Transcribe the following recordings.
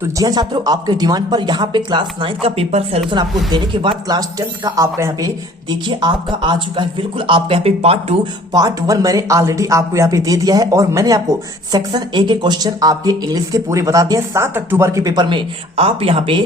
तो जी हाँ छात्रों, आपके डिमांड पर यहाँ पे क्लास 9 का पेपर सोल्यूशन आपको देने के बाद क्लास 10 का आपका यहाँ पे देखिए आपका आ चुका है। बिल्कुल आपका यहाँ पे पार्ट 1 मैंने ऑलरेडी आपको यहाँ पे दे दिया है और मैंने आपको सेक्शन ए के क्वेश्चन आपके इंग्लिश के पूरे बता दिए। 7 अक्टूबर के पेपर में आप यहाँ पे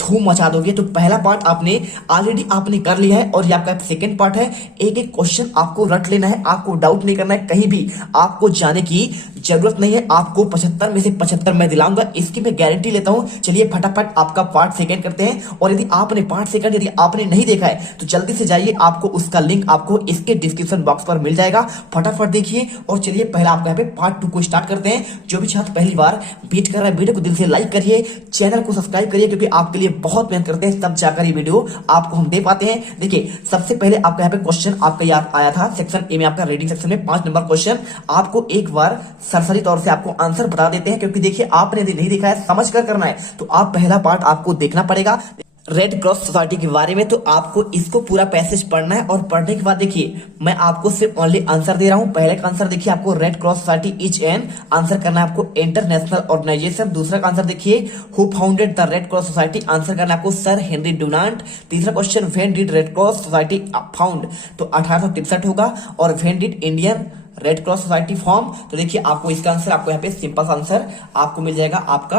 धूम मचा दोगे। तो पहला पार्ट आपने ऑलरेडी आपने कर लिया है और ये आपका सेकंड पार्ट है। एक एक क्वेश्चन आपको रट लेना है, आपको डाउट नहीं करना है, कहीं भी आपको जाने की जरूरत नहीं है। आपको 75 में से 75 मैं दिलाऊंगा, इसकी मैं गारंटी लेता हूं। चलिए फटाफट आपका पार्ट सेकंड करते हैं। और यदि आपने पार्ट सेकंड यदि आपने नहीं देखा है तो जल्दी से जाइए, आपको उसका लिंक आपको इसके डिस्क्रिप्शन बॉक्स पर मिल जाएगा। फटाफट देखिए। और चलिए पहले आपको यहाँ पे पार्ट 2 को स्टार्ट करते हैं। जो भी छात्र पहली बार बीट कर रहा है वीडियो को दिल से लाइक करिए, चैनल को सब्सक्राइब करिए, क्योंकि आपके लिए बहुत मेहनत करते हैं, तब जाकर ये वीडियो आपको हम दे पाते हैं। देखिए सबसे पहले आपका यहाँ पे क्वेश्चन आपका याद आया था सेक्शन ए में, आपका रीडिंग सेक्शन में 5 नंबर क्वेश्चन आपको एक बार सरसरी तौर से आपको आंसर बता देते हैं, क्योंकि देखिए आपने यदि नहीं देखा है समझ कर करना है तो आप पहला पार्ट आपको देखना पड़ेगा रेड क्रॉस सोसाइटी के बारे में। तो आपको इसको पूरा पैसेज पढ़ना है और पढ़ने के बाद देखिए मैं आपको सिर्फ ओनली आंसर दे रहा हूं। पहले का आंसर देखिए आपको red cross society is an, answer करना है आपको इंटरनेशनल ऑर्गेनाइजेशन। दूसरा का आंसर देखिए who founded the red cross society, answer करना है आपको सर हेनरी डुनांट। तीसरा question when did red cross society found, तो 1863 होगा। और when did Indian red cross society form, तो देखिए आपको इसका आंसर आपको यहाँ पे सिंपल आंसर आपको मिल जाएगा आपका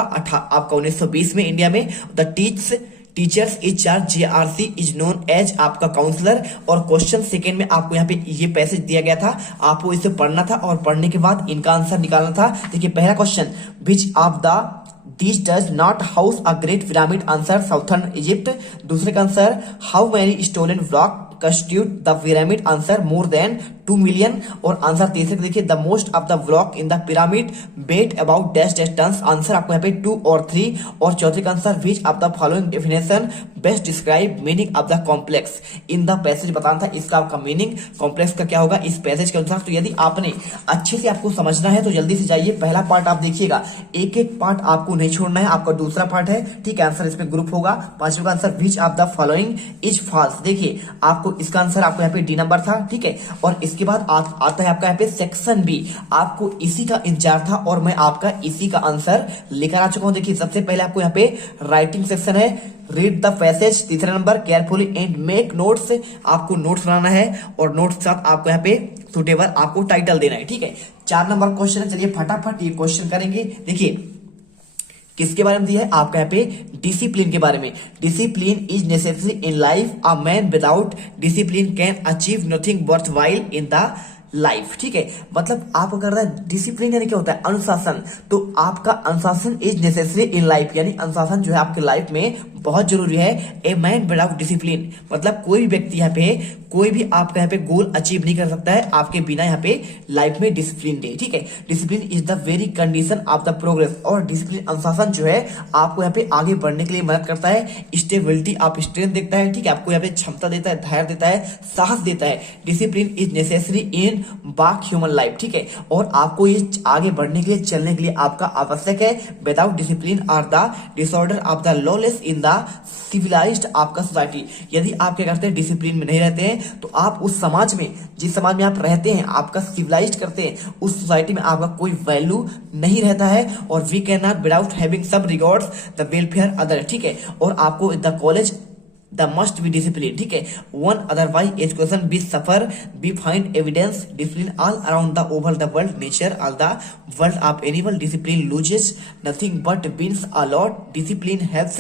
1920 में इंडिया में। The teachers is charge JRC is known as आपका काउंसलर। और क्वेश्चन सेकंड में आपको यहाँ पे ये पैसेज दिया गया था, आपको इसे पढ़ना था और पढ़ने के बाद इनका आंसर निकालना था। देखिए पहला question which of the this does not house a great pyramid, answer southern Egypt. दूसरे का answer how many stolen block constitute the pyramid, answer more than 2 million। और आंसर तीसरे देखिए the most of the block in the pyramid weigh about dash tons, answer आपको यहाँ पे 2 और 3। और चौथे का answer which of the following definition best describe meaning of the complex in the passage, बताना था इसका आपका मीनिंग कॉम्प्लेक्स का क्या होगा इस पैसेज के अनुसार। तो यदि आपने अच्छे से आपको समझना है तो जल्दी से जाइए, पहला पार्ट आप देखिएगा, एक एक पार्ट आपको नहीं छोड़ना है। आपका दूसरा पार्ट है, ठीक है, आंसर इसमें ग्रुप होगा। पांचवें का answer which of the following is false, देखिए आपको इसका आंसर आपको यहाँ पे डी नंबर था, ठीक है। और इसके बाद आता है आपका यहाँ पे सेक्शन बी, आपको इसी का इंतजार था और मैं आपका इसी का आंसर लेकर आ चुका हूं। देखिए सबसे पहले आपको यहाँ पे राइटिंग सेक्शन है, रीड द पैसेज। तीसरा number carefully and make notes, आपको नोट्स बनाना है और नोट्स के साथ आपको यहाँ पे सुटेबल आपको टाइटल देना है, ठीक है। 4 नंबर क्वेश्चन है, चलिए फटाफट ये क्वेश्चन करेंगे। देखिए किसके बारे में दिया है आपका यहाँ पे डिसिप्लिन के बारे में। Discipline is necessary in life, a man without discipline can achieve nothing worth while in the life, ठीक है। मतलब आप अगर डिसिप्लिन यानी क्या होता है अनुशासन, तो आपका अनुशासन इज नेसेसरी इन लाइफ, यानी अनुशासन जो है आपके लाइफ में बहुत जरूरी है। ए मैन विदाउट डिसिप्लिन मतलब कोई भी व्यक्ति यहाँ पे कोई भी आपका यहाँ पे गोल अचीव नहीं कर सकता है आपके बिना यहाँ पे लाइफ में डिसिप्लिन दे, ठीक है। Discipline is the very condition of the progress, और डिसिप्लिन अनुशासन जो है आपको यहाँ पे आगे बढ़ने के लिए मदद करता है। स्टेबिलिटी आप स्ट्रेंथ देता है, ठीक है, आपको यहाँ पे क्षमता देता है, धैर्य देता है, साहस देता है। डिसिप्लिन इज नेसेसरी इन बाक ह्यूमन लाइफ, ठीक है। और आपको ये आगे बढ़ने के लिए चलने के लिए आपका आवश्यक है। Without discipline are the disorder of the lawless in the civilised आपका सोसाइटी, यदि आप क्या करते हैं डिसिप्लिन में नहीं रहते हैं तो आप उस समाज में, जिस समाज में आप रहते हैं आपका सिविलाइज्ड करते हैं, उस सोसाइटी में आपका कोई वैल्यू नहीं रहता है। और we can not without having some regards the welfare other, ठीक है। और आपको the college the must be discipline, ठीक है। One otherwise education be suffer be find evidence discipline all around the over the world nature all the world of animal discipline loses nothing but wins a lot discipline helps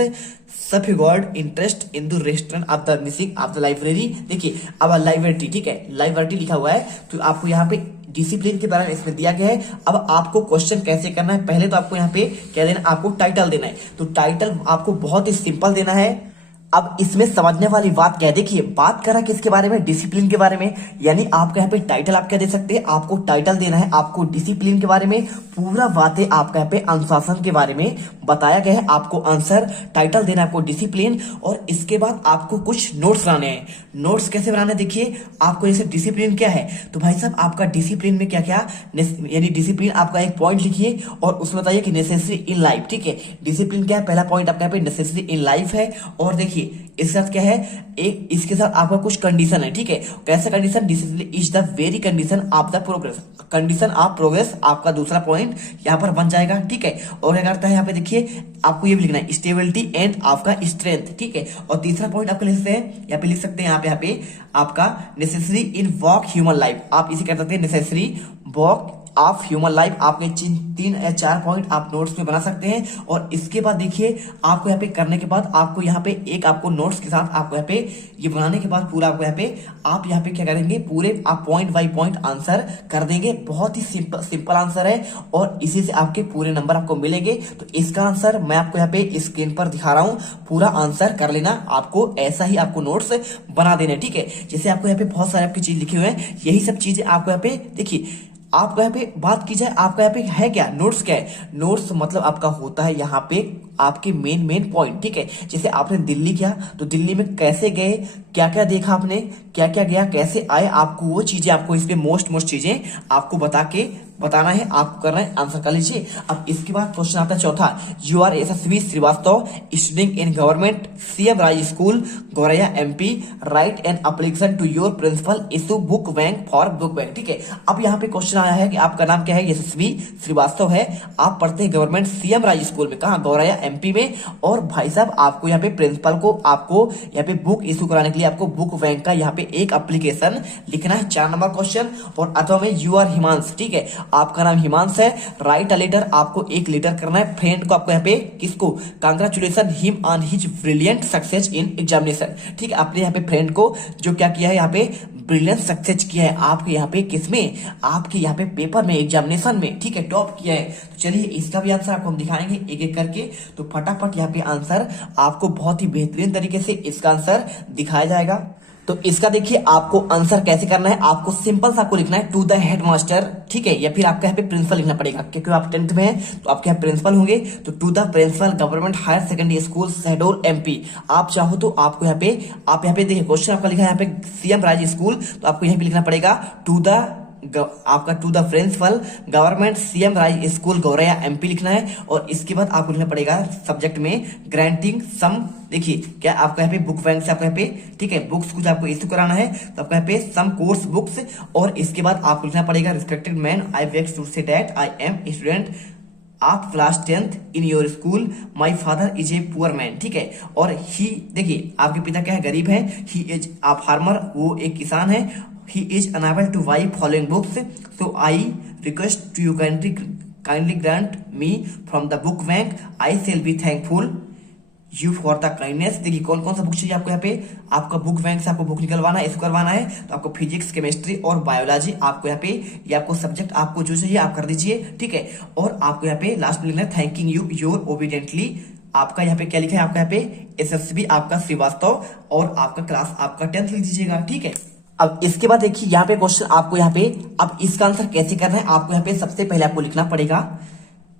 safeguard interest in the restaurant of the missing of the library. देखिए अब library, ठीक है, library लिखा हुआ है तो आपको यहाँ पे डिसिप्लिन के बारे में इसमें दिया गया है। अब आपको क्वेश्चन कैसे करना है, पहले तो आपको यहाँ पे क्या देना, आपको टाइटल देना है। तो टाइटल आपको बहुत ही सिंपल देना है। अब इसमें समझने वाली बात क्या है, देखिए बात करा किसके बारे में, डिसिप्लिन के बारे में, यानी आपका यहाँ पे टाइटल आप क्या दे सकते हैं, आपको टाइटल देना है, आपको डिसिप्लिन के बारे में पूरा बातें आपका यहाँ पे अनुशासन के बारे में बताया गया है। आपको आंसर टाइटल देना है आपको डिसिप्लिन, और इसके बाद आपको कुछ नोट्स बनाने हैं। नोट्स कैसे बनाने, देखिए आपको जैसे डिसिप्लिन क्या है, तो भाई साहब आपका डिसिप्लिन में क्या क्या, यानी डिसिप्लिन आपका एक पॉइंट लिखिए और उसमें बताइए कि नेसेसरी इन लाइफ, ठीक है। डिसिप्लिन क्या है, पहला पॉइंट आपका यहाँ पे नेसेसरी इन लाइफ है। और देखिए देखिए इसके साथ क्या है, एक इसके साथ आपका कुछ कंडीशन है, ठीक है। कैसा condition, this is the very condition of the progress, condition of progress आपका दूसरा पॉइंट यहाँ पर बन जाएगा, ठीक है। और क्या करता है यहाँ पे देखिए, आपको ये भी लिखना है स्टेबिलिटी एंड आपका स्ट्रेंथ, ठीक है। और तीसरा पॉइंट आपका लिख सकते हैं, यहाँ पे लिख सकते हैं, यहाँ पे आपका necessary in walk human life, आप इसे कह सकते हैं necessary walk of human life. आपके 3 या 4 पॉइंट आप नोट्स में बना सकते हैं। और इसके बाद देखिए आपको यहाँ पे करने के बाद आपको यहाँ पे एक आपको नोट्स के साथ आपको यहाँ पे ये बनाने के बाद पूरा आपको यहाँ पे आप यहाँ पे क्या करेंगे, पूरे आप पॉइंट बाय पॉइंट आंसर कर देंगे। बहुत ही सिंपल आंसर है और इसी से आपके पूरे नंबर आपको मिलेंगे। तो इसका आंसर मैं आपको यहाँ पे स्क्रीन पर दिखा रहा हूँ, पूरा आंसर कर लेना, आपको ऐसा ही आपको नोट्स बना देने, ठीक है। जैसे आपको यहाँ पे बहुत सारे आपकी चीज लिखे हुए हैं, यही सब चीजें आपको यहाँ पे देखिए, आपको यहाँ पे बात की जाए, आपका यहाँ पे है क्या, नोट्स क्या है, नोट्स मतलब आपका होता है यहाँ पे आपके मेन पॉइंट, ठीक है। जैसे आपने दिल्ली गया तो दिल्ली में कैसे गए, क्या क्या देखा आपने, क्या क्या गया, कैसे आए, आपको वो चीजें, आपको इसमें मोस्ट चीजें आपको बताना है, आपको करना है, आंसर कर लीजिए। अब इसके बाद क्वेश्चन आता है चौथा, you are Yashasvi Srivastava studying in government CM Raj school Gauraiya MP, write an application to your principal issue book bank for book bank, ठीक है। अब यहाँ पे क्वेश्चन आया है कि आपका नाम क्या है, यशस्वी श्रीवास्तव है, आप पढ़ते हैं गवर्नमेंट सीएम राज स्कूल में, कहा, गौरैया एमपी में। और भाई साहब आपको यहाँ पे प्रिंसिपल को आपको यहाँ पे बुक इशू कराने के लिए आपको बुक बैंक का यहाँ पे एक एप्लीकेशन लिखना है, 4 नंबर क्वेश्चन। और अथवा में यू आर हिमांश, ठीक है, आपका नाम हिमांश है, राइट अ लेटर, आपको एक लेटर करना है फ्रेंड को, आपको यहाँ पे किसको, congratulation him on his brilliant success in examination, ठीक है। आपने यहाँ पे फ्रेंड को जो क्या किया है, यहाँ पे ब्रिलियंट सक्सेस किया है, आपके यहाँ पे किसमें, आपके यहाँ पे पेपर में, एग्जामिनेशन में, ठीक है, टॉप किया है। तो चलिए इसका भी आंसर आपको हम दिखाएंगे एक एक करके। तो फटाफट यहाँ पे आंसर आपको बहुत ही बेहतरीन तरीके से इसका आंसर दिखाया जाएगा। तो इसका देखिए आपको आंसर कैसे करना है, आपको सिंपल सा आपको लिखना है टू द हेडमास्टर, ठीक है, या फिर आपका यहाँ पे प्रिंसिपल लिखना पड़ेगा, क्योंकि आप 10th में हैं तो आपके यहाँ प्रिंसिपल होंगे। तो to the principal government higher secondary school Shahdol MP, आप चाहो तो आपको यहाँ पे, आप यहाँ पे देखिए क्वेश्चन आपका लिखा है यहाँ पे सीएम राज स्कूल, तो आपको यहाँ पे लिखना पड़ेगा टू द आपका to the principal government CM Raj school Gauraiya MP लिखना है। और इसके बाद आपको लिखना पड़ेगा सब्जेक्ट में ग्रांटिंग सम, देखिए क्या आपको यहाँ पे बुक बैंक से आपको यहाँ पे, ठीक है, बुक्स कुछ आपको इश्यू कराना है, तो आपको यहाँ पे सम कोर्स बुक्स। और इसके बाद आपको लिखना पड़ेगा respected man, I beg to say that I am student of class 10th in your school, my father is a poor man, ठीक है। और ही, देखिए आपके पिता क्या है, गरीब है, ही इज आ फार्मर, वो एक किसान है, he is unable to buy following books, so I request to you kindly grant me from the book bank, I shall be thankful you for the kindness। देखिए कौन कौन सा book चाहिए आपको यहाँ पे, आपका बुक बैंक से आपको बुक निकलवाना है, इसको करवाना है। तो आपको फिजिक्स, केमिस्ट्री और बायोलॉजी आपको यहाँ पे, ये आपको सब्जेक्ट आपको जो चाहिए आप कर दीजिए, ठीक है। और आपको यहाँ पे लास्ट में लिखना है थैंकिंग यू योर ओबीडियंटली, आपका यहाँ पे क्या लिखा है, आपका यहाँ पे एसएसबी आपका श्रीवास्तव, और आपका क्लास आपका 10th लिख दीजिएगा, ठीक है। अब इसके बाद देखिए यहाँ पे क्वेश्चन आपको यहाँ पे, अब इसका आंसर कैसे करना है, आपको यहाँ पे सबसे पहले आपको लिखना पड़ेगा,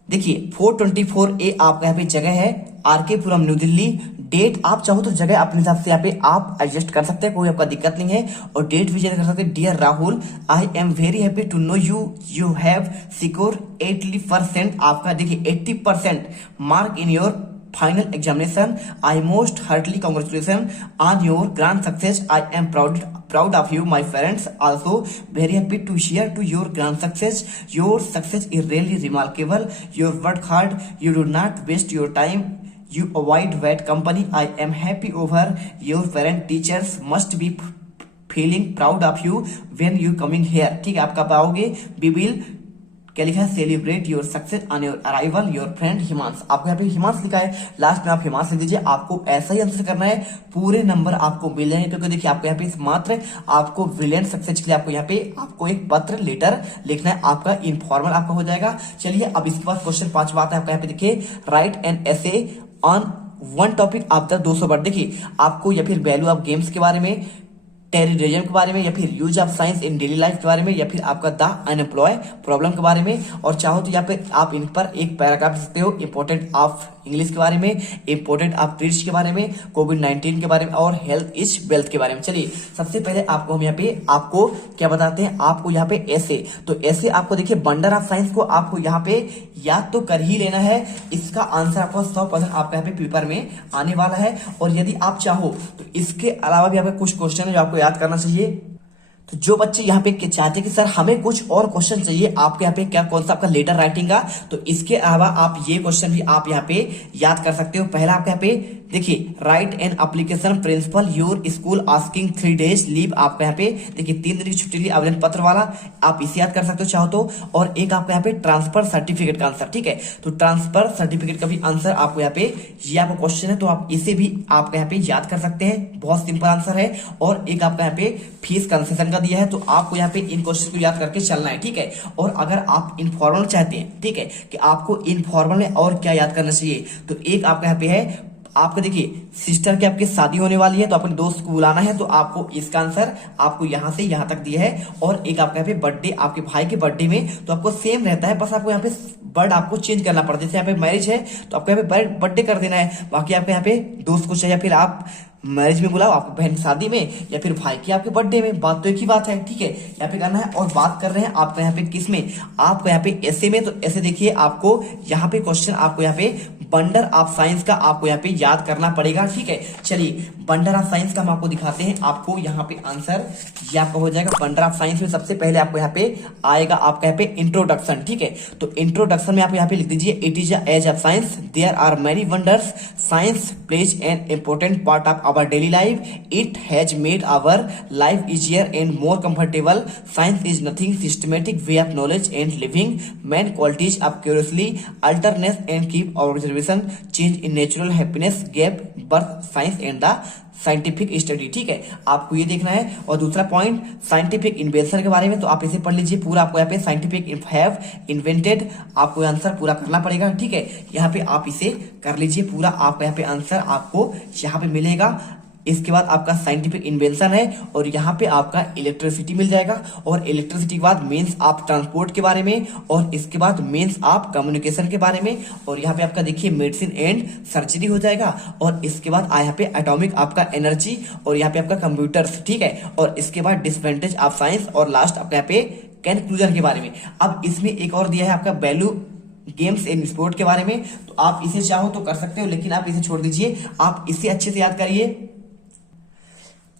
देखिए 424A आपका यहाँ पे जगह है, आरके पुरम न्यू दिल्ली, डेट आप चाहो तो जगह अपने हिसाब से यहाँ पे आप एडजस्ट कर सकते हैं, कोई आपका दिक्कत नहीं है। और डेट भी चेंज कर सकते हैं, dear Rahul I am very happy to know you have secure 80%, आपका देखिए 80% mark in your final examination, I most heartily congratulations on your grand success, I am proud of you, my parents also very happy to share to your grand success, your success is really remarkable, you work hard, you do not waste your time, you avoid bad company, I am happy over your parent teachers must be feeling proud of you when you coming here, ठीक है। आप कब आओगे, we will क्या लिखा है, celebrate your success on your arrival your friend Himansh, आपको यहाँ पे हिमांश लिखा है, लास्ट में आप हिमांश लिख दीजिए। आपको ऐसा ही आंसर करना है, पूरे नंबर आपको मिल जाएंगे, क्योंकि देखिए आपको यहाँ पे मात्र आपको ब्रिलियंट सक्सेस के लिए आपको यहाँ पे आपको एक पत्र लेटर लिखना है, आपका इनफॉर्मल आपका हो जाएगा। चलिए अब इसके बाद क्वेश्चन 5 आता है आपका यहाँ पे, देखिए write an essay on one topic of the 200 word, देखिए आपको या फिर वैल्यू ऑफ गेम्स के बारे में, टेररिज्म के बारे में, या फिर use of science in daily life के बारे में, या फिर आपका द अनएम्प्लॉय प्रॉब्लम के बारे में। और चाहो तो यहाँ पे आप इन पर एक पैराग्राफ लिख सकते हो, इंपॉर्टेंट ऑफ इंग्लिश के बारे में, इंपोर्टेंट आप ट्रीज के बारे में, कोविड-19 के बारे में और हेल्थ इज वेल्थ के बारे में। चलिए सबसे पहले आपको हम यहाँ पे आपको क्या बताते हैं, आपको यहाँ पे ऐसे, तो ऐसे आपको देखिए बंडल ऑफ साइंस को आपको यहाँ पे याद तो कर ही लेना है। इसका आंसर आपको 100% आपका यहाँ पे पेपर में आने वाला है। और यदि आप चाहो तो इसके अलावा भी यहाँ पे कुछ क्वेश्चन है जो आपको याद करना चाहिए। तो जो बच्चे यहाँ पे चाहते हैं कि सर हमें कुछ और क्वेश्चन चाहिए, आपके यहाँ पे क्या कौन सा आपका लेटर राइटिंग का, तो इसके अलावा आप ये क्वेश्चन भी आप यहाँ पे याद कर सकते हो। पहला आपके यहाँ पे देखिए, write an application principal your school asking 3 days leave, आपका यहाँ पे देखिए 3 दिन की छुट्टी ली आवेदन पत्र वाला, आप इसे याद कर सकते हो चाहो तो। और एक आपका यहाँ पे ट्रांसफर सर्टिफिकेट का आंसर, ठीक है, तो ट्रांसफर सर्टिफिकेट का भी आंसर आपको यहाँ पे, ये आपका क्वेश्चन है तो आप इसे भी आपका यहाँ पे याद कर सकते हैं, बहुत सिंपल आंसर है। और एक आपका यहाँ पे फीस कंसेशन का दिया है, तो आपको यहाँ पे इन क्वेश्चन को याद करके चलना है, ठीक है। और अगर आप इनफॉर्मल चाहते हैं, ठीक है, कि आपको इनफॉर्मल में और क्या याद करना चाहिए, तो एक आपका यहाँ पे है, आपको देखिए सिस्टर की आपकी शादी होने वाली है तो अपने दोस्त को बुलाना है, तो आपको इसका आंसर आपको यहां से यहां तक दिया है। और एक आपका यहाँ पे बर्थडे, आपके भाई के बर्थडे में तो आपको सेम रहता है, बस आपको यहाँ पे वर्ड आपको चेंज करना पड़ता है। जैसे यहाँ पे मैरिज है तो आपको यहाँ पे बर्थडे कर देना है, बाकी आपके यहाँ पे दोस्त को चाहिए, फिर आप मैरिज में बुलाओ, आपकी बहन शादी में या फिर भाई की आपके बर्थडे में, बात तो एक ही बात है, ठीक है, यहाँ पे करना है। और बात कर रहे हैं आपको यहाँ पे किस में, आपको यहाँ पे ऐसे में, तो ऐसे देखिए आपको यहाँ पे क्वेश्चन आपको यहाँ पे बंडल ऑफ साइंस का आपको यहाँ पे याद करना पड़ेगा, ठीक है। चलिए बंडल ऑफ साइंस का हम आपको दिखाते हैं, आपको यहाँ पे आंसर ये आपका हो जाएगा। बंडल ऑफ साइंस में सबसे पहले आपको यहाँ पे आएगा आपका यहाँ पे इंट्रोडक्शन, ठीक है, तो इंट्रोडक्शन में आप यहाँ पे लिख दीजिए, it is the age of science, there are many wonders, science plays an important part of our daily life, it has made our life easier and more comfortable, science is nothing systematic way of knowledge and living, man qualities of curiously alertness and keep our observation change in natural happiness gave birth science and the scientific study, ठीक है, आपको ये देखना है। और दूसरा point scientific invention के बारे में, तो आप इसे पढ़ लीजिए पूरा, आपको यहाँ पे साइंटिफिक हैव इन्वेंटेड, आपको आंसर पूरा करना पड़ेगा, ठीक है, यहाँ पे आप इसे कर लीजिए पूरा, आपको यहाँ पे आंसर आपको यहाँ पे मिलेगा। इसके बाद आपका साइंटिफिक इन्वेंशन है और यहाँ पे आपका इलेक्ट्रिसिटी मिल जाएगा। और इलेक्ट्रिसिटी के बाद मेंस आप ट्रांसपोर्ट के बारे में, और इसके बाद मेंस आप कम्युनिकेशन के बारे में, और यहाँ पे आपका देखिए मेडिसिन एंड सर्जरी हो जाएगा। और इसके बाद यहाँ पे एटॉमिक आपका एनर्जी, और यहाँ पे आपका कंप्यूटर्स, ठीक है, और इसके बाद डिसएडवांटेज ऑफ साइंस, और लास्ट आपका यहाँ पे कंक्लूजन के बारे में। अब इसमें एक और दिया है आपका वैल्यू गेम्स एंड स्पोर्ट के बारे में, तो आप इसे चाहो तो कर सकते हो, लेकिन आप इसे छोड़ दीजिए, आप इसे अच्छे से याद करिए।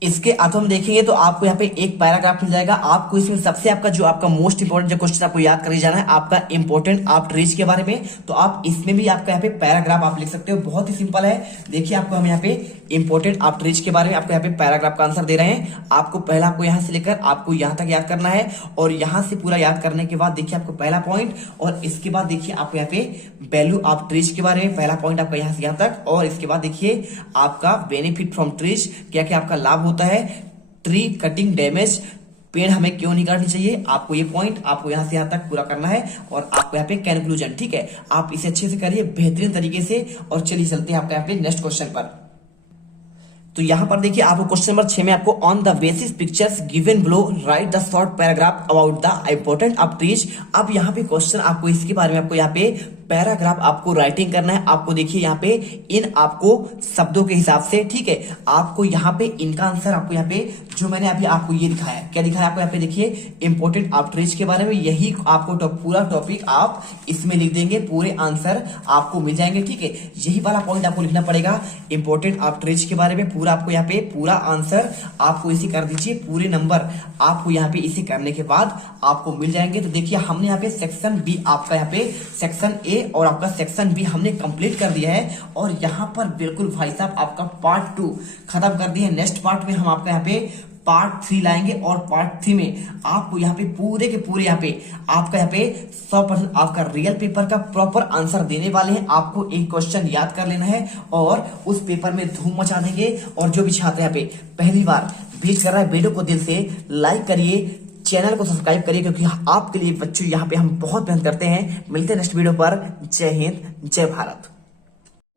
इसके आगे हम देखेंगे तो आपको यहाँ पे एक पैराग्राफ मिल जाएगा, आपको इसमें सबसे आपका जो आपका मोस्ट इंपोर्टेंट जो क्वेश्चन आपको याद कर जाना है आपका इंपोर्टेंट आप ट्रीज के बारे में, तो आप इसमें भी आपका यहाँ पे पैराग्राफ आप लिख सकते हो, बहुत ही सिंपल है। देखिए आपको हम यहाँ पे इंपोर्टेंट आप ट्रीज के बारे में आपको यहाँ पे पैराग्राफ का आंसर दे रहे हैं। आपको पहला आपको यहाँ से लेकर आपको यहाँ तक याद करना है, और यहाँ से पूरा याद करने के बाद देखिए आपको पहला पॉइंट, और इसके बाद देखिए आपको यहाँ पे वैल्यू ऑफ ट्रीज के बारे में पहला पॉइंट आपका यहाँ से यहाँ तक, और इसके बाद देखिए आपका बेनिफिट फ्रॉम ट्रीज, क्या क्या आपका लाभ होता है, ट्री कटिंग डैमेज, पेड़ हमें क्यों नहीं काटनी चाहिए, आपको ये पॉइंट आपको यहाँ से यहाँ तक पूरा करना है। और आपको यहाँ पे कंक्लूजन, ठीक है, आप इसे अच्छे से करिए बेहतरीन तरीके से। और चलिए चलते हैं आपका यहाँ पे नेक्स्ट क्वेश्चन पर। तो यहाँ पर देखिए आपको क्वेश्चन नंबर 6 में आपको on the basis pictures given below right the short paragraph about the important of trees. अब यहाँ पे क्वेश्चन आपको इसके बारे में आपको यहाँ पे पैराग्राफ आपको राइटिंग करना है। आपको देखिए यहाँ पे इन आपको शब्दों के हिसाब से, ठीक है, आपको यहाँ पे इनका आंसर आपको यहाँ पे जो मैंने अभी आपको ये दिखाया है, क्या दिखाया आपको यहाँ पे देखिए इंपोर्टेंट ऑफ ट्रीज के बारे में, यही आपको पूरा टॉपिक आप इसमें लिख देंगे, पूरे आंसर आपको मिल जाएंगे, ठीक है, यही वाला पॉइंट आपको लिखना पड़ेगा इंपोर्टेंट ऑफ ट्रीज के बारे में। पूरा आपको यहाँ पे पूरा आंसर आपको इसी कर दीजिए, पूरे नंबर आपको यहाँ पे इसी करने के बाद आपको मिल जाएंगे। तो देखिए हमने यहाँ पे सेक्शन बी आपका यहाँ पे सेक्शन ए और आपका सेक्शन बी हमने कंप्लीट कर दिया है, और यहाँ पर बिल्कुल भाई साहब आपका पार्ट 2 खत्म कर दिया है। नेक्स्ट पार्ट में हम आपका यहाँ पे पार्ट 3 लाएंगे, और पार्ट 3 में आपको यहाँ पे पूरे के पूरे यहाँ पे आपका यहाँ पे 100% आपका रियल पेपर का प्रॉपर आंसर देने वाले हैं। आपको एक क्वेश्चन याद कर लेना है और उस पेपर में धूम मचा देंगे। और जो भी छात्र यहाँ पे पहली बार विजिट कर रहा है, वीडियो को दिल से लाइक करिए, चैनल को सब्सक्राइब करिए, क्योंकि आपके लिए बच्चों यहाँ पे हम बहुत मेहनत करते हैं। मिलते हैं नेक्स्ट वीडियो पर। जय हिंद, जय भारत।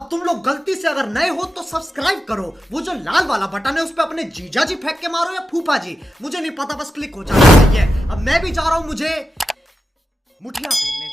तुम लोग गलती से अगर नए हो तो सब्सक्राइब करो, वो जो लाल वाला बटन है उस पर अपने जीजा जी फेंक के मारो या फूफा जी, मुझे नहीं पता, बस क्लिक हो जाना चाहिए। अब मैं भी जा रहा हूं, मुझे मुठिया फेंकने।